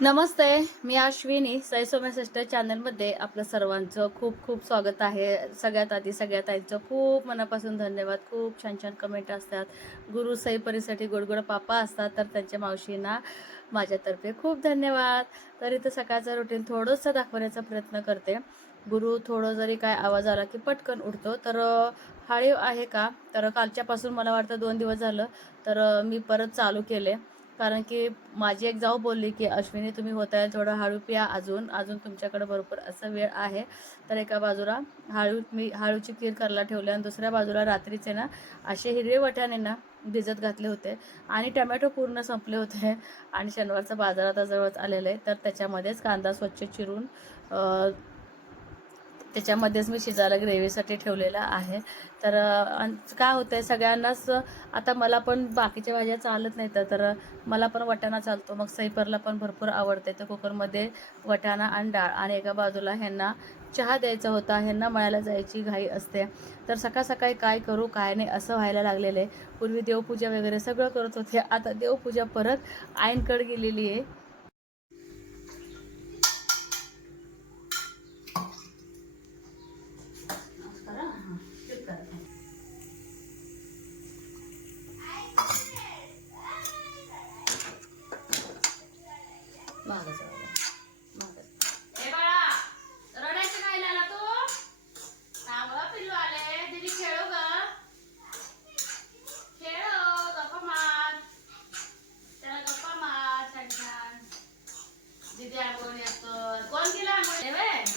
नमस्ते, मी Ashwini Sai Soumya sister चॅनलमध्ये आपलं सर्वांचं खूप खूप स्वागत आहे. सगळ्यात आधी सगळ्या ताईंचं खूप मनापासून धन्यवाद. खूप छान छान कमेंट असतात. गुरु साई परिसाठी गोडगोड पापा असतात, तर त्यांच्या मावशींना माझ्यातर्फे खूप धन्यवाद. तर इथं सकाळचं रुटीन थोडंसं दाखवण्याचा प्रयत्न करते. गुरु थोडं जरी काय आवाज आला की पटकन उठतो. तर हाळीव आहे का, तर कालच्यापासून मला वाटतं 2 दिवस झालं तर मी परत चालू केले. कारण की माझी एक जाऊ बोलली की अश्विनी तुम्ही होताय थोडं हळू पिया, अजून अजून तुमच्याकडे भरपूर असा वेळ आहे. तर एका बाजूला मी हळूची खीर करायला ठेवली आणि दुसऱ्या बाजूला रात्रीचे ना असे हिरवे वाटाणे ना भिजत घातले होते आणि टमॅटो पूर्ण संपले होते. आणि शनिवारचा बाजार आता जवळच आलेलं आहे, तर त्याच्यामध्येच कांदा स्वच्छ चिरून त्याच्यामध्येच मी शिजायला ग्रेव्हीसाठी ठेवलेला आहे. तर काय होतं आहे सगळ्यांनाच, आता मला पण बाकीच्या भाज्या चालत नाही, तर मला पण वाटाणा चालतो. मग सैपरला पण भरपूर आवडते. तर कुकरमध्ये वाटाणा आणि डाळ आणि एका बाजूला ह्यांना चहा द्यायचा होता. ह्यांना मळायला जायची घाई असते. तर सकाळ सकाळी काय करू काय नाही असं व्हायला लागलेलं आहे. पूर्वी देवपूजा वगैरे सगळं करत होते, आता देवपूजा परत आईनकडे गेलेली आहे. मागं जाऊ द्या. मागं. ए बाळा, रडायचं काय लाला तू? थांब गं, पिल्लू आले. दीदी खेळू गं. खेळो, गप्पा मार. त्याला गप्पा मार छान छान. दीदी आंघोळ येतं. कोण गेलं आंघोळ?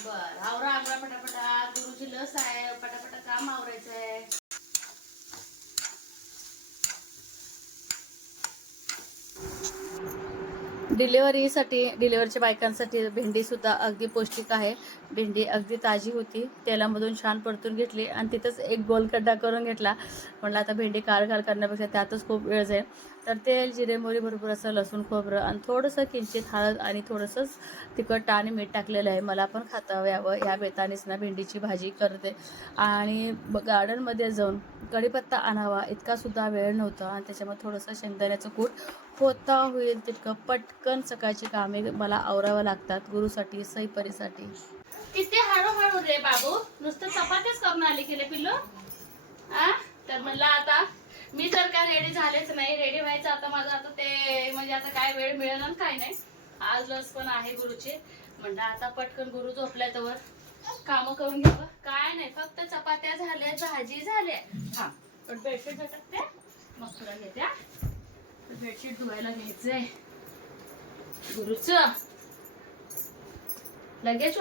बर, आवरा आवरा पटापटा. गुरुची लस आहे, पटापटा काम आवरायचंय. डिलिव्हरीच्या बायकांसाठी भेंडीसुद्धा अगदी पौष्टिक आहे. भेंडी अगदी ताजी होती, तेलामधून छान परतून घेतली आणि तिथंच एक गोल खड्डा करून घेतला. म्हटलं आता भेंडी काळ करण्यापेक्षा त्यातच खूप वेळ जाईल. तर तेल, जिरे, मोहरी, भरपूर असं लसूण, खोबरं आणि थोडंसं किंचित हळद आणि थोडंसंच तिखट आणि मीठ टाकलेलं आहे. मला पण खाता यावं या बेतानेच ना भेंडीची भाजी करते. आणि गार्डनमध्ये जाऊन कढीपत्ता आणावा इतकासुद्धा वेळ नव्हता आणि त्याच्यामध्ये थोडंसं शेंगदाण्याचं कूट होता होईल तितकं पटकन सकाळची कामे मला आवरावं लागतात गुरुसाठी सईपरीसाठी. किती हळूहळू रे बाबू, नुसतं चपात्याच करून आली केले पिल्लो. आ तर म्हणलं आता मी तर काय रेडी झालेच नाही. रेडी व्हायचं आता माझं आता ते म्हणजे आता काय वेळ मिळेल काय नाही. आज लस पण आहे गुरुची. म्हणलं आता पटकन गुरु झोपलाय तर काम करून घ्यावं. काय नाही, फक्त चपात्या झाल्या, भाजी झाल्या. हा पण बेडशीट झटकते मग तुला घेत्या. बेडशीट धुवायला घ्यायचंय गुरुच. लगेच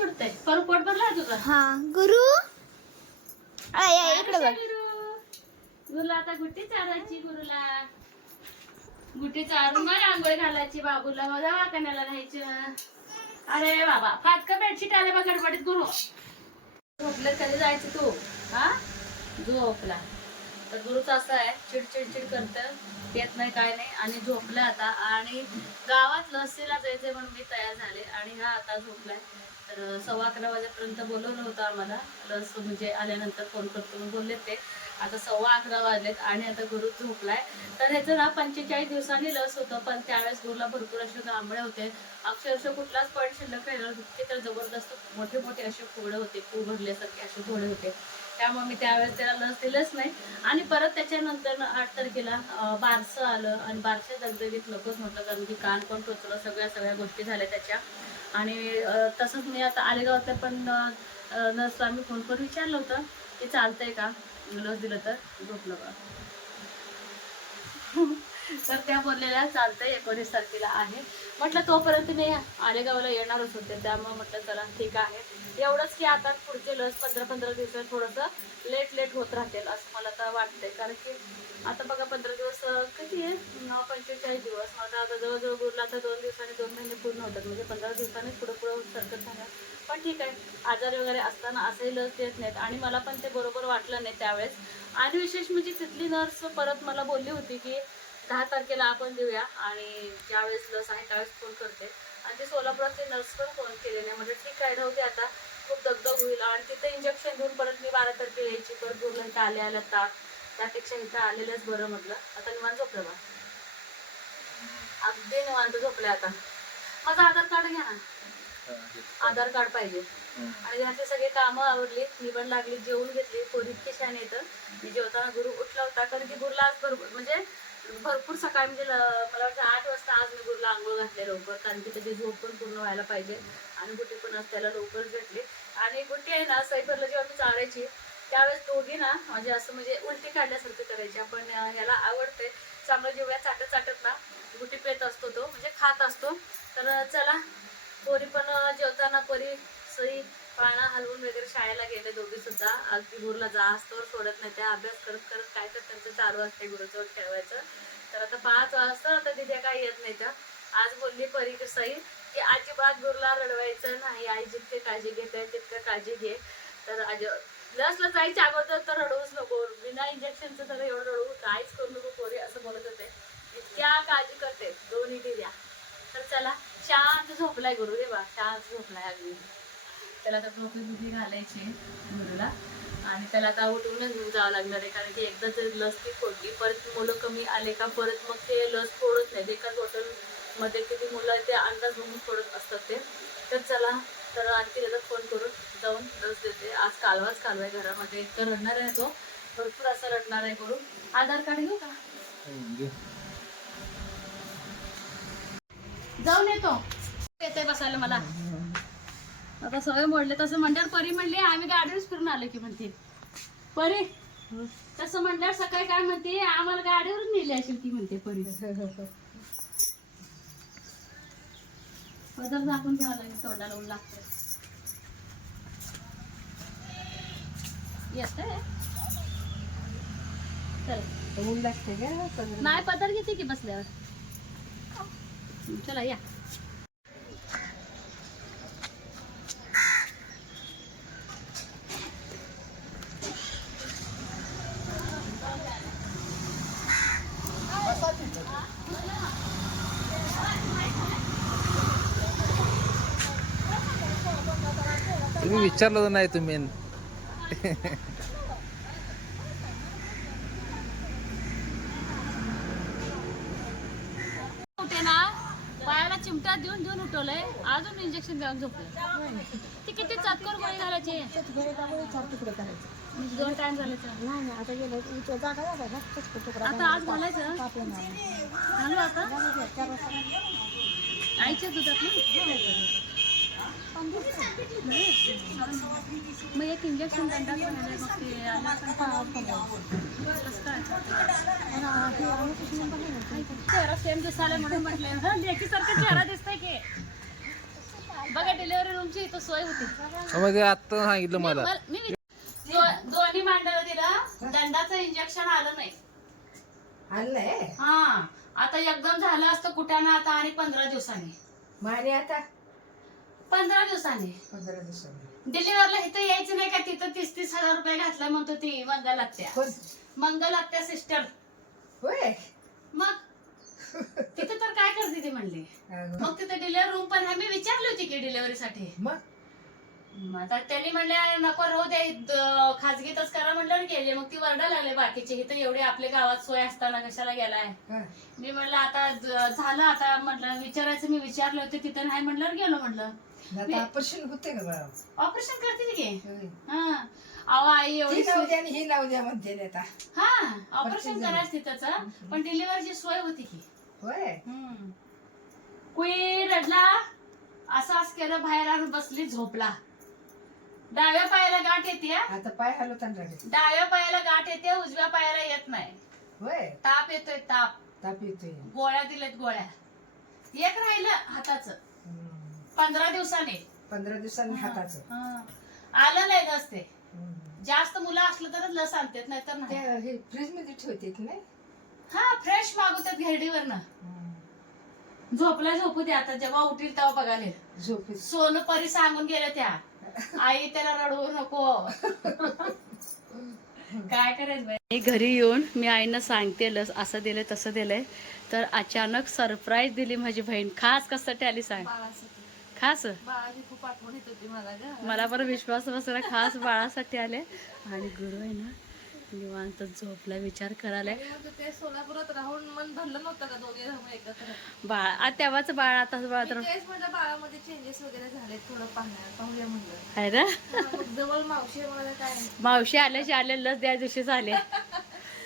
उठते करू. पोट भरला तुझा? हा गुरु इकडे बघ. गुरुला आता गुट्टी चारायची. गुट्टी चारून मग आंघोळ घालायची. बाबूला मग दवाखान्याला न्यायचं. अरे बाबा, फाटका बेडशीट आले बघ गडबडीत. गुरु झोपले, कधी जायचं तू? हा झोपला. तर गुरुचं असं आहे, चिडचिड करतं, येत नाही काय नाही आणि झोपलं आता. आणि गावात लसीला जायचंय म्हणून मी तयार झाले आणि हा आता झोपलाय. तर 11:15 वाजेपर्यंत बोलवलं होतं आम्हाला. लस म्हणजे आल्यानंतर फोन करतो म्हणून बोलले ते. आता 11:15 वाजलेत आणि आता गुरु झोपलाय. तर ह्याचं ना 45 दिवसांनी लस होतं, पण त्यावेळेस गुरुला भरपूर असे गांबळे होते. अक्षरशः कुठलाच पॉईंट शिल्लक राहिला तितके तर जबरदस्त मोठे मोठे असे फोडे होते, पू भरल्यासारखे असे फोडे होते. त्यामुळे मी त्यावेळेस त्याला लस दिलंच नाही. आणि परत त्याच्यानंतर 8 तारखेला बारसं आलं आणि बारशा दगदगीत नकोच म्हटलं, कारण की कान पण टोचलं, सगळ्या गोष्टी झाल्या त्याच्या. आणि तसंच मी आता आलेगावात पण नर्सला मी फोन करून विचारलं होतं की चालतंय का लस दिलं तर. झोपलं बा. तर त्या बोललेल्या चालतंय 19 तारखेला आहे. म्हटलं तोपर्यंत मी आलेगावला येणारच होते, त्यामुळे म्हटलं चला ठीक आहे. एवढंच की आता पुढचे लस 15-15 दिवसात थोडंसं लेट होत राहतील असं मला तर वाटतंय. कारण की आता बघा 15 दिवस किती आहे, 45 दिवस. आता जवळजवळ गुरुला आता 2 दिवसांनी 2 महिने पूर्ण होतात, म्हणजे 15 दिवसांनी पुढं सरकत राहणार. पण ठीक आहे, आजार वगैरे असताना असंही लस देत नाहीत आणि मला पण ते बरोबर वाटलं नाही त्यावेळेस. आणि विशेष म्हणजे तिथली नर्स परत मला बोलली होती की 10 तारखेला आपण देऊया आणि ज्यावेळेस लस आहे त्यावेळेस फोन करते. आणि ते सोलापुरातले नर्स पण फोन केले नाही. म्हणजे ठीक आहे, राहू दे आता, खूप दगदग होईल आणि तिथं इंजेक्शन देऊन परत मी 12 तारखेला यायची. परत गुरुला इथं आल्या ताप, त्यापेक्षा इथं आलेलंच बरं म्हटलं. आता निवांत झोपलं बा, अगदी निवांत झोपले आता. माझं आधार कार्ड घ्या ना. आधार कार्ड पाहिजे. आणि ह्याचे सगळे कामं आवडली, मी पण लागली, जेवून घेतली. पोरी इतके छान येतं. मी जेवताना गुरु उठला होता, कारण की गुरुला आज भरपूर सकाळी म्हणजे मला वाटतं 8 वाजता आज मी गुरुला आंघोळ घातले लवकर, कारण की त्याची झोप पण पूर्ण व्हायला पाहिजे. आणि गुटी पण आज त्याला लवकरच भेटली. आणि गुटी आहे ना, सैफरला जेव्हा मी चालायची त्यावेळेस दोघी ना म्हणजे असं म्हणजे उलटी काढल्यासारखं करायची. पण ह्याला आवडते चांगलं जेव्हा चाटत चाटत ना गुटी पेत असतो तो, म्हणजे खात असतो. तर चला, पोरी पण जेवताना परी सई पाळणा हलवून वगैरे शाळेला गेले दोघी सुद्धा. अगदी गुरुला जा असतो सोडत नाही, त्या अभ्यास करत करत काय तर त्यांचं चालू असते गुरुजवळ ठेवायचं. तर आता 5 वाजता आता तिथे काही येत नाही. तर आज बोलली परी की सई की अजिबात गुरुला रडवायचं नाही, आई जितके काळजी घेते तितकं काळजी घे. तर लसला जायच्या अगोदर तर रडवूच नको, बिना इंजेक्शनचं तर एवढं रडवू काहीच करू नको पोरी असं बोलत होते. इतक्या काळजी करते दोन्ही दिल्या. तर चला, शांत झोपलाय गुरु रे बा, शांत झोपलाय अगदी. त्याला आता टोपी बिपी घालायची गुरुला. आणि त्याला आता उठूनच घेऊन जावं लागणार आहे, कारण की एकदा जर लस ती फोडली परत मुलं कमी आले का परत मग ते लस फोडत नाही. एका टोटलमध्ये किती मुलं ते अंदाज बघून फोडत असतात ते. तर चला, तर आणखी त्याला फोन करून जाऊन लस देते. आज कालवाच आहे घरामध्ये, इतकं रडणार आहे तो, भरपूर असं रडणार आहे गुरु. आधार कार्ड घेऊ का? जाऊन येते बसायला मला. आता सवय मोडले तसं म्हणल्यावर परी म्हणली आम्ही गाडीवरच फिरून आलो की म्हणते परी. तसं म्हणल्यावर सकाळी काय म्हणते आम्हाला गाडीवरच नेली असेल की म्हणते परी. पदर झाकून ठेवा लागेल, तोंडाला ऊन लागतं. येतंय चल, ऊन लागते का? नाही, पदर घेते की बसल्यावर. चला या. तुम्ही विचारलं नाही तुम्ही. कुठे ना पायाला चिमटा देऊन देऊन उठवलंय, अजून इंजेक्शन देऊन झोपलं. ती किती चतकोर गोळी घालायची, म्हणजे 2 टाइम घालायचं. आता आज घालायचं घालू आता आईच्या दुधात ना. मग एक इंजेक्शन दंडात चेहरा सेम दिसायला म्हणून म्हटलं लेकीसारखा चेहरा दिसतोय की. बघा डिलिव्हरी रूमची इथं सोय होती. मग आता सांगितलं मला. मी दोन्ही मांडाला दिला, दंडाचं इंजेक्शन आलं नाही. हा, आता एकदम झालं असतं कुठं ना, आता आणि 15 दिवसांनी. आता 15 दिवसांनी डिलिव्हरला इथं यायचं नाही का? तिथं 30-30 हजार रुपये घातला म्हणतो ती मंगल आत्या सिस्टर. होय, मग तिथं तर काय करते ती म्हणली. मग तिथं डिलिव्हरी रूम पण आहे. मी विचारली होती की डिलिव्हरीसाठी, मग आता त्यांनी म्हणले नको राहू दे, खाजगीतच करा म्हणलं गेले. मग ती वरडा लागले बाकीचे, इथं एवढे आपल्या गावात सोय असताना कशाला गेलाय. मी म्हणलं आता झालं, आता म्हटलं विचारायचं. मी विचारले होते तिथं नाही म्हणलं, गेलो म्हणलं. ऑपरेशन होते का बाळा? ऑपरेशन करते की. हा, अहो आई एवढी ही लावू द्या म्हणते आता. हा, ऑपरेशन करायचं तिथंच, पण डिलिव्हरीची सोय होती की. होय, कुई रडला, असं केलं, बाहेर आणून बसली, झोपला. डाव्या पायाला गाठ येते, आता पाय हलवताना डाव्या पायाला गाठ येते, उजव्या पायाला येत नाही. होय, ताप येतोय, ताप येतोय. गोळ्या दिलेत, गोळ्या. एक राहिलं हाताचं, 15 दिवसांनी. 15 दिवसांनी हाताचं आलं नाही लस. ते जास्त मुलं असलं तरच लस आणतात, नाही तर नाही. फ्रीज मध्ये ठेवते नाही. हा, फ्रेश मागवतात घेरडीवरनं. झोपू दे, आता जेव्हा उठील तेव्हा बघाले. सोनं परी सांगून गेल्या त्या, आई त्याला रडवू नको. काय करायचं बाई. घरी येऊन मी आईनं सांगते लस असं दिलंय तसं दिलंय. तर अचानक सरप्राईज दिली माझी बहीण. खास कशासाठी आली सांग? खास खूप आठवण येत होती मला. मला पण विश्वास बसला, खास बाळासाठी आले. आणि गुरु आहे ना निवांत झोपला विचार करायला. ते सोलापुरात राहून मन भरलं नव्हतं का दोघे राहून एकत्र. बाळ तेव्हाच बाळ आता बाळ तर तेच म्हटलं बाळामध्ये चेंजेस वगैरे झाले थोडं पाहूया म्हणलं. आहे ना. मग जवळ मावशी आहे मला काय मावशी आल्याशी आलेलंच त्या दिवशीच आले.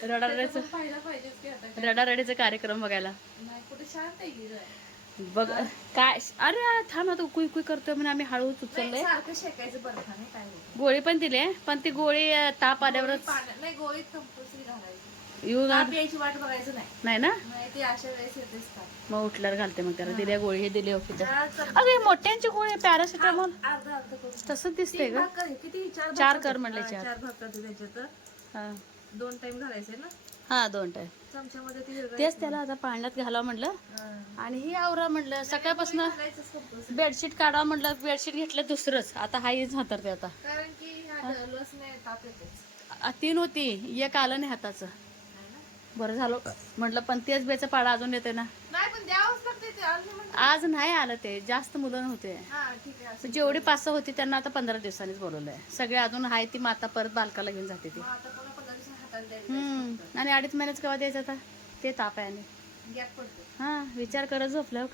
रडारडीचं पाहिलं पाहिजेच की आता. रडारडीचा कार्यक्रम बघायला. नाही कुठे शांत आहे की जरा. बघ काय अरे थांब आता कुई कुई करतोय म्हणून आम्ही हळूच उचललंय. सारखं शेकायचं बर्फाने काय होतं. गोळी पण दिली पण ती गोळी ताप आल्यावरच पाण्यात नाही गोळीत कंपल्सरी घालायची. येऊ ताप यायची वाट बघायचं नाही. नाही ना. नाही ते अशा वेळेस येतेच ताप. मग उठल्यावर घालते मग त्याला दिल्या गोळी हे दिली ओके चार चमचे- अगे मोठ्यांची गोळी पॅरासिटामॉल अर्धा करून. तसंच दिसतंय 3 का. भाग कर. किती 4 चार कर म्हणले, चार. 4 भाग कर त्याच्यात. हा 2 टाइम घालायचे ना हा 2 टाइम चमच्यामध्ये ती विरघळायची. तेच त्याला आता पाण्यात घालावं म्हटलं आणि ही आवरा म्हटलं सकाळपासून घालायचंच कंपल्सरी. बेडशीट काढावं म्हटलं बेडशीट घेतलं दुसरंच आता हाच हातरते आता कारण की ह्या लस नाही ताप येतेच. 3 होती एक आलं नाही हाताचं. बरं झालं म्हटलं पण तेच बेचा पाडा अजून येते ना. नाही पण द्यावंच लागते ते आज नाही म्हणतात. आज नाही आलं ते जास्त मुलं नव्हते. हा ठीक आहे असं. जेवढी 5-6 होती त्यांना आता 15 दिवसांनीच बोलवलंय. सगळे अजून आहे ती माता परत बालकाला घेऊन जाते ती. मग आता पुन्हा 15 दिवसात हाताला द्यायचं. आणि 2.5 महिन्याच केव्हा द्यायचं आता ते ताप आहे आणि गॅप पडतो. हा विचार करत झोपलं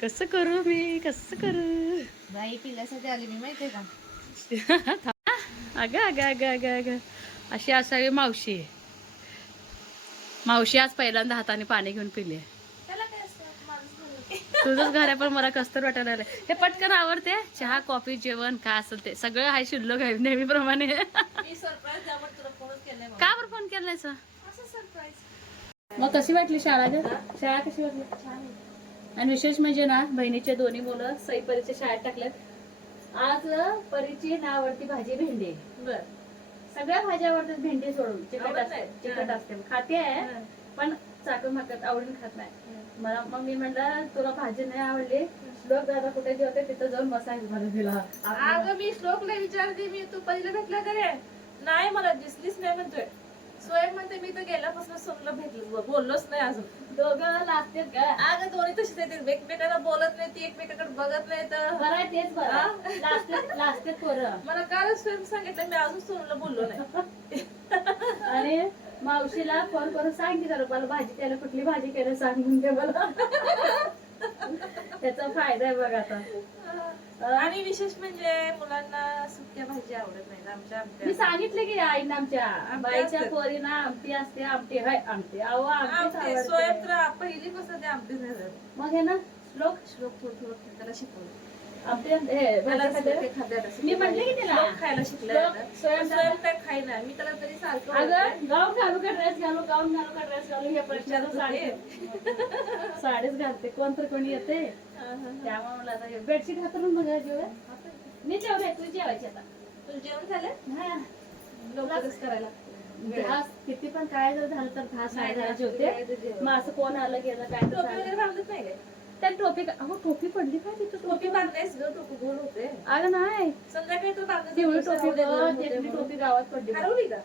कसं करू मी कसं करू. बाई पिल्यासाठी आली मी माहितीये का. अगं अगं अगं अगं अगं अशी असावी मावशी. मावशी आज पहिल्यांदा हाताने पाणी घेऊन पिले. त्याला काय असतं माणूस म्हणून. तुझंच घर आहे पण मला कसतर वाटायला लागलं. हे पटकन आवडते चहा कॉफी जेवण काय असेल ते सगळं आहे शिल्लक आहे नेहमीप्रमाणे. मी सरप्राईज द्यावर तुला फोनच केलाय का बरं फोन केलाय सर. असं सरप्राईज. मग कशी वाटली शाळा ग. शाळा कशी वाटली. छान आहे. आणि विशेष म्हणजे ना बहिणीचे दोन्ही मुलं सई परीच्या शाळेत टाकल्यात. आज परीची ना आवडती भाजी भेंडी. बर. सगळ्या भाज्या आवडतात भेंडी सोडून. चिकट आवडत असते नाही. चिकट असते खाते आहे पण चाकून मागतात आवडून खात नाही. मला मग मी म्हणलं तुला भाजी नाही आवडली श्लोक दादा कुठे जेवते तिथं जाऊन मसाज भरून दिला. अगं मी श्लोकला विचारते मी तू पहिलं भेटला का रे. नाही मला दिसलीच नाही म्हणतोय. स्वयं म्हणते मी तर गेल्यापासून सोनला भेटलो बोललोच नाही अजून. दोघं लागते का. अगं दोन्ही तशीच आहेत एकमेकांना बोलत नाही ती एकमेकांकडे बघत नाही तर. बरं आहे तेच बरं लागते पोरं. मला कालच स्वयं सांगितलं मी अजून सोनला बोललो नाही. आणि मावशीला फोन करून सांग की जरा मला भाजी त्याला कुठली भाजी केलं सांग म्हणजे मला. त्याचा फायदा आहे बघ आता. आणि विशेष म्हणजे मुलांना सुक्या भाजी आवडत नाही आमच्या मी आमच्या. सांगितले की आईना आमच्या बाईच्या असते. पोरीना आमटी असते आमटी हाय आमटी अहो आमटे स्वयं आमटी तर पहिलीपासून ते आमटे झालं. मग हे ना श्लोक श्लोक थोडं थोडं त्याला शिकवलं. आमटी हे मला भाजी खाते. ते खाद्याला मी शिकवलं. म्हटले की तिला श्लोक खायला शिकलाय श्लोक आता. स्वयं स्वयं काय खाईना मी त्याला तरी सारखं बोलते. अगं गाऊन घालू का ड्रेस घालू गाऊन घालू का ड्रेस घालू हे प्रश्न साडीच घालते कोण तर कोणी येते त्यामुळे मला आता बेडशीट हातरून बघा जेवढ मी जेवढे तू जेवायची आता. तुझं जेवण झालं हा लवकरच करायला लागतं. घास किती पण काय जर झालं तर घास नाही झाला जेवते. मग असं कोण आलं गेलं काय तर टोपी झालं. वगैरे बांधत नाही काय. त्या टोपी अहो टोपी पडली काय तिथं टोपी बांधायच ग टोपी गोल होते. अगं नाही संध्याकाळी तो बांधत तेवढी टोपी देखणी टोपी गावात पडली. हरवली का.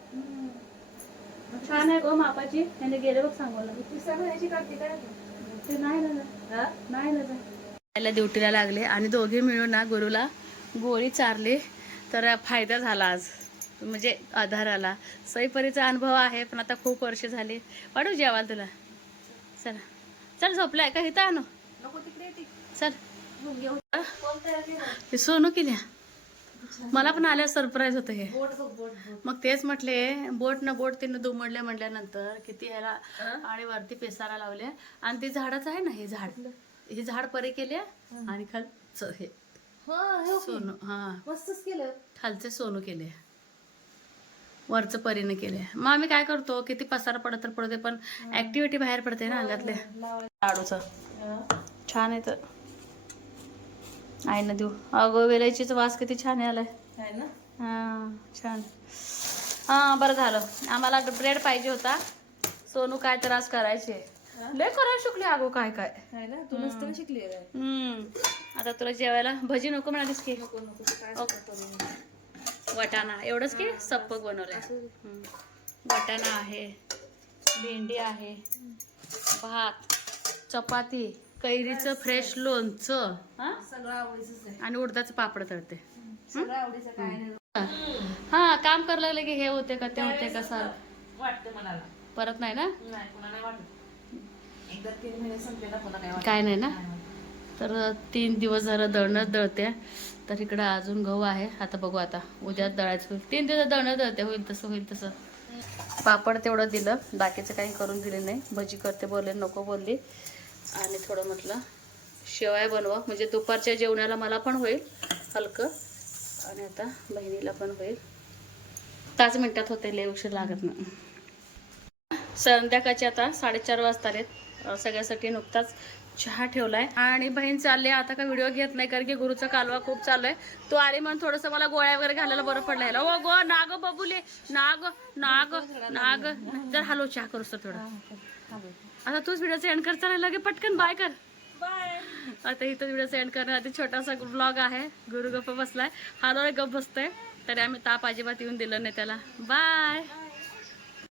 छान आहे गो मापाची त्याने गेले बघ सांगवलं. तिसऱ्या महिन्याची काढते काय. ते नाही ना नाही ना ड्युटीला लागले आणि दोघे मिळून ना गुरुला गोळी चारली तर फायदा झाला आज म्हणजे आधार आला. सईपरीचा अनुभव आहे पण आता खूप वर्ष झाली. वाढू जेवाल तुला चला चल झोपलाय का इथं आणू नको तिकडे येते. चल. कोण तयार केलं. हे सोनू किल्या मला पण आल्या सरप्राईज होतं हे. बोट बघ बोट बोट. मग तेच म्हटले बोट न बोट तिनं दुमडले म्हटल्यानंतर किती ह्याला आणि वरती पेसारा लावले आणि ते झाडच आहे ना हे झाड परे केले आणि खालचं हे सोनू हा मस्तच केलं. खालचे सोनू केले वरचं परीने केले. मग आम्ही काय करतो किती पसारा पडत तर पडते पण ऍक्टिव्हिटी बाहेर पडते ना अंगातले. लाडूचं छान आहे तर आईनं देऊ. अगं वेलायचीचा वास किती छान आलाय. आहे ना. हा छान. हा बरं झालं आम्हाला ब्रेड पाहिजे होता. सोनू काय तर आज करायचे लय करायला शिकले अगो काय काय. आहे ना तू मस्त शिकली आहे. आता तुला जेवायला भजी नको म्हणालीस की. नको नको तू काय करून. वाटाणा एवढंच की सप्पक बनवलंय. वाटाणा आहे भेंडी आहे भात चपाती कैरीचं फ्रेश लोणचं सगळं आवडीच आहे. आणि उडदाचं पापड तळते. सगळं आवडीचं काय नाही. हा काम करायला लागले की हे होते का ते होते का सर वाटते मनाला. परत नाही ना नाही पुन्हा नाही वाटत. एकदा 3 महिने संपले ना पुन्हा नाही वाटत. काय नाही ना नाही वाटत. तर 3 दिवस जरा दळणच दळते तर इकडं अजून गहू आहे आता बघू आता उद्या दळायचं होईल 3 दिवस दळणं दळते होईल तसं पापड तेवढं दिलं बाकीचं काही करून दिले नाही भजी करते बोलले नको बोलली आणि थोडं म्हटलं शेवया बनवा म्हणजे दुपारच्या जेवणाला मला पण होईल हलकं आणि आता बहिणीला पण होईल 5 मिनिटात होते लय उशीर लागत नाही संध्याकाळचे आता 4:30 वाजता आहेत सगळ्यासाठी नुकताच चहा ठेवलाय आणि बहीण चालली आता का व्हिडिओ घेत नाही कारण की गुरुचा कालवा खूप चालू आहे तो आले म्हणून थोडंसं मला गोळ्या वगैरे घालायला बरं पडलं ह्याला ओ गो नाग बबुले नाग नाग नाग जर हॅलो चहा करूस तर थोडं आता तूच व्हिडिओ सेंड कर चालेल लगे पटकन बाय कर बाय. आता इथं व्हिडिओ सेंड करणार आधी छोटासा ब्लॉग आहे गुरु गप्प बसलाय हॅलो गप्प बसतोय तरी आम्ही ताप अजिबात येऊन दिलं नाही त्याला बाय